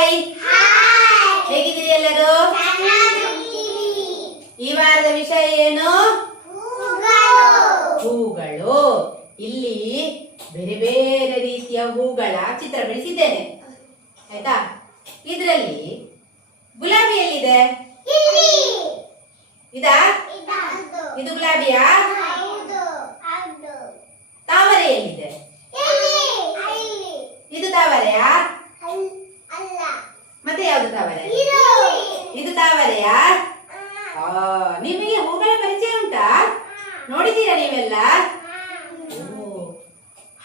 Hi, ಹೇಗಿದ್ದೀರಿ ಎಲ್ಲರೂ? ಈ ವಾರದ ವಿಷಯ ಏನು? ಹೂಗಳು. ಇಲ್ಲಿ ಬೇರೆ ಬೇರೆ ರೀತಿಯ ಹೂಗಳ ಚಿತ್ರ ಬಿಡಿಸಿದ್ದೇನೆ, ಆಯ್ತಾ? ಇದರಲ್ಲಿ ಗುಲಾಬಿ ಎಲ್ಲಿದೆ? ಇದಾ? ಇದು ಗುಲಾಬಿಯಾ? ತಾವರೆ ಎಲ್ಲಿದೆ? ಇದು ತಾವರೆಯಾ? ಮತ್ತೆ ಯಾವುದು ತಾವರೆ? ಇದು ತಾವರೆಯಾ? ನಿಮಗೆ ಹೂಗಳ ಪರಿಚಯ ಉಂಟಾ? ನೋಡಿದ್ದೀರಾ ನೀವೆಲ್ಲ?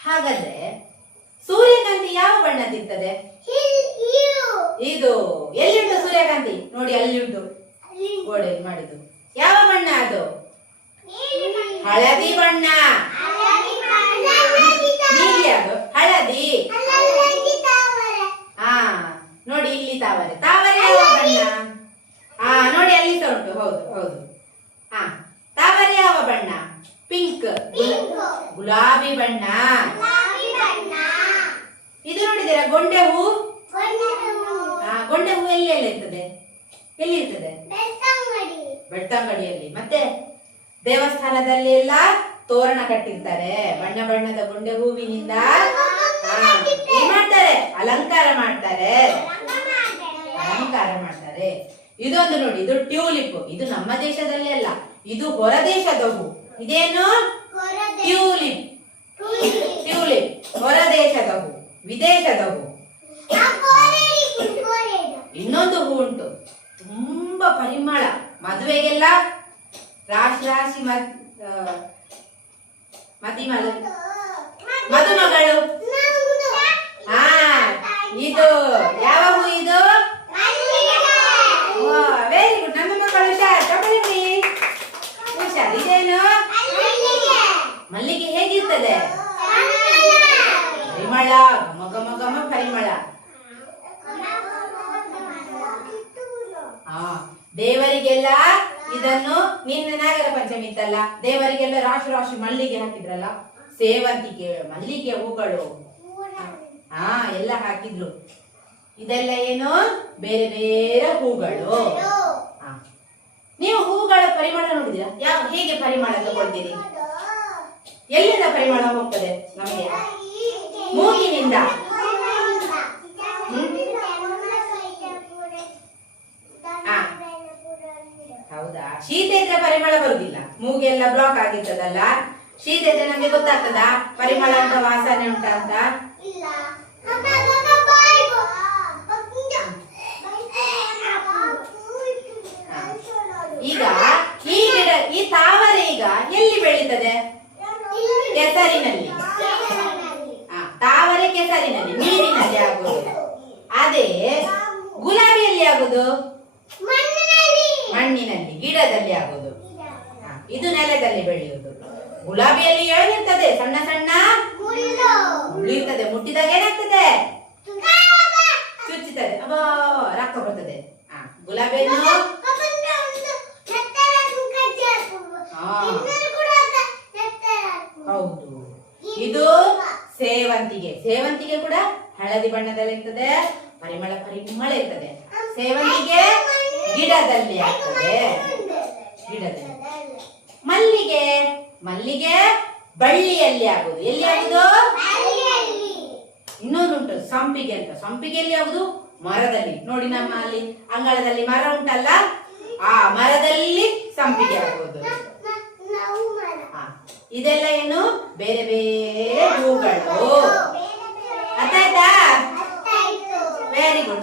ಹಾಗಾದ್ರೆ ಸೂರ್ಯಕಾಂತಿ ಯಾವ ಬಣ್ಣದಿರ್ತದೆ? ಇದು ಎಲ್ಲಿಂಟು ಸೂರ್ಯಕಾಂತಿ? ನೋಡಿ ಅಲ್ಲಿ ಉಂಟು, ಗೋಡೆ ಮಾಡಿದ್ದು. ಯಾವ ಬಣ್ಣ ಅದು? ಹಳದಿ ಬಣ್ಣ. ನೀಲಿ ಅದು ಹಳದಿ. ಹಾ, ನೋಡಿ ಇಲ್ಲಿ ತಾವರೆ. ತಾವರೆ ಯಾವ ಬಣ್ಣ? ಹಾ, ನೋಡಿ ಅಲ್ಲಿ ಸಹ ಉಂಟು. ಹೌದು ಹೌದು. ಹಾ, ತಾವರೆ ಯಾವ ಬಣ್ಣ? ಪಿಂಕ್, ಗುಲಾಬಿ ಬಣ್ಣ. ಇದು ನೋಡಿದ್ದೀರಾ ಗೊಂಡೆ ಹೂ? ಗೊಂಡೆ ಹೂ ಎಲ್ಲಿ ಎಲ್ಲ ಇರ್ತದೆ? ಎಲ್ಲಿ ಇರ್ತದೆ? ಬೆಳ್ತಂಗಡಿಯಲ್ಲಿ. ಮತ್ತೆ ದೇವಸ್ಥಾನದಲ್ಲಿ ಎಲ್ಲ ತೋರಣ ಕಟ್ಟಿರ್ತಾರೆ, ಬಣ್ಣ ಬಣ್ಣದ ಗೊಂಡೆ ಹೂವಿನಿಂದ ಏನ್ ಮಾಡ್ತಾರೆ? ಅಲಂಕಾರ ಮಾಡ್ತಾರೆ. ಇದೊಂದು ನೋಡಿ, ಇದು ಟ್ಯೂಲಿಪ್. ಇದು ನಮ್ಮ ದೇಶದಲ್ಲಿ ಅಲ್ಲ, ಇದು ಹೊರ ದೇಶದ ಹೂ. ಇದೇನು? ಟ್ಯೂಲಿಪ್. ಟ್ಯೂಲಿಪ್ ಹೊರ ದೇಶದ ಹೂ, ವಿದೇಶದ ಹೂ. ಇನ್ನೊಂದು ಹೂ ಉಂಟು, ತುಂಬಾ ಪರಿಮಳ, ಮದುವೆಗೆಲ್ಲ ರಾಶಿ ರಾಶಿ ಮದುಮಗಳು. ಹಾ, ಇದು ಯಾವ ಹೂ? ಇದು ವೆರಿ ಗುಡ್. ನನ್ನ ಮಕ್ಕಳು ಹುಷಾರ್, ತಗೊಳ್ಳಿ ಹುಷಾರ್. ಇದೇನು? ಮಲ್ಲಿಗೆ. ಹೇಗಿರ್ತದೆ? ಪರಿಮಳ, ಘಮ ಘಮ ಘಮ ಪರಿಮಳ. ದೇವರಿಗೆಲ್ಲ ಇದನ್ನು, ನಿನ್ನ ನಾಗರ ಪಂಚಮಿ ಇತ್ತಲ್ಲ, ದೇವರಿಗೆಲ್ಲ ರಾಶಿ ರಾಶಿ ಮಲ್ಲಿಗೆ ಹಾಕಿದ್ರಲ್ಲ, ಸೇವಂತಿಗೆ, ಮಲ್ಲಿಗೆ ಹೂಗಳು ಎಲ್ಲ ಹಾಕಿದ್ರು. ಇದೆಲ್ಲ ಏನು? ಬೇರೆ ಬೇರೆ ಹೂಗಳು. ನೀವು ಹೂಗಳ ಪರಿಮಳ ನೋಡಿದಿರಾ? ಹೇಗೆ ಪರಿಮಳ ತಗೊಳ್ತೀರಿ? ಎಲ್ಲಿಂದ ಪರಿಮಳ ಹೋಗ್ತದೆ ನಮಗೆ? ಮೂಗಿನಿಂದ. ಹೌದಾ? ಶೀತ ಇದ್ರೆ ಪರಿಮಳ ಬರುದಿಲ್ಲ, ಮೂಗೆಲ್ಲ ಬ್ಲಾಕ್ ಆಗಿರ್ತದಲ್ಲ. ಶೀತ ಇದ್ರೆ ನಮ್ಗೆ ಗೊತ್ತಾಗ್ತದ ಪರಿಮಳ ಅಂತ, ವಾಸನೆ ಉಂಟ ಅಂತ? ಈಗ ಈ ಗಿಡ, ಈ ತಾವರೆ ಈಗ ಎಲ್ಲಿ ಬೆಳೀತದೆ? ಕೆಸರಿನಲ್ಲಿ. ತಾವರೆ ಕೆಸರಿನಲ್ಲಿ, ನೀರಿನಲ್ಲಿ ಆಗುದು. ಅದೇ ಗುಲಾಬಿಯಲ್ಲಿ ಆಗುದು ಮಣ್ಣಿನಲ್ಲಿ, ಗಿಡದಲ್ಲಿ ಆಗುದು. ಇದು ನೆಲದಲ್ಲಿ ಬೆಳೆಯುವುದು. ಗುಲಾಬಿಯಲ್ಲಿ ಏನಿರ್ತದೆ? ಸಣ್ಣ ಸಣ್ಣ ಮುಳ್ಳು ಇರ್ತದೆ. ಮುಟ್ಟಿದಾಗ ಏನಾಗ್ತದೆ? ಚುಚ್ಚುತ್ತದೆ, ಅಬ್ಬಾ ರಕ್ತ ಬರ್ತದೆ. ಗುಲಾಬಿಯನ್ನು ಹೌದು. ಇದು ಸೇವಂತಿಗೆ. ಸೇವಂತಿಗೆ ಕೂಡ ಹಳದಿ ಬಣ್ಣದಲ್ಲಿ ಇರ್ತದೆ, ಪರಿಮಳ ಪರಿಮಳ ಇರ್ತದೆ. ಸೇವಂತಿಗೆ ಗಿಡದಲ್ಲಿ ಆಗ್ತದೆ, ಗಿಡದಲ್ಲಿ. ಮಲ್ಲಿಗೆ, ಮಲ್ಲಿಗೆ ಬಳ್ಳಿಯಲ್ಲಿ ಆಗುದು. ಎಲ್ಲಿ ಆಗುದು? ಇನ್ನೊಂದುಂಟು ಸಂಪಿಗೆ ಅಂತ. ಸಂಪಿಗೆಯಲ್ಲಿ ಆಗುದು ಮರದಲ್ಲಿ. ನೋಡಿ, ನಮ್ಮ ಅಲ್ಲಿ ಅಂಗಳದಲ್ಲಿ ಮರ ಉಂಟಲ್ಲ, ಆ ಮರದಲ್ಲಿ ಸಂಪಿಗೆ ಆಗುವುದು. ಇದೆಲ್ಲ ಏನು? ಬೇರೆ ಬೇರೆ ಹೂಗಳು. ಅರ್ಥ ಆಯ್ತಾ? Very good.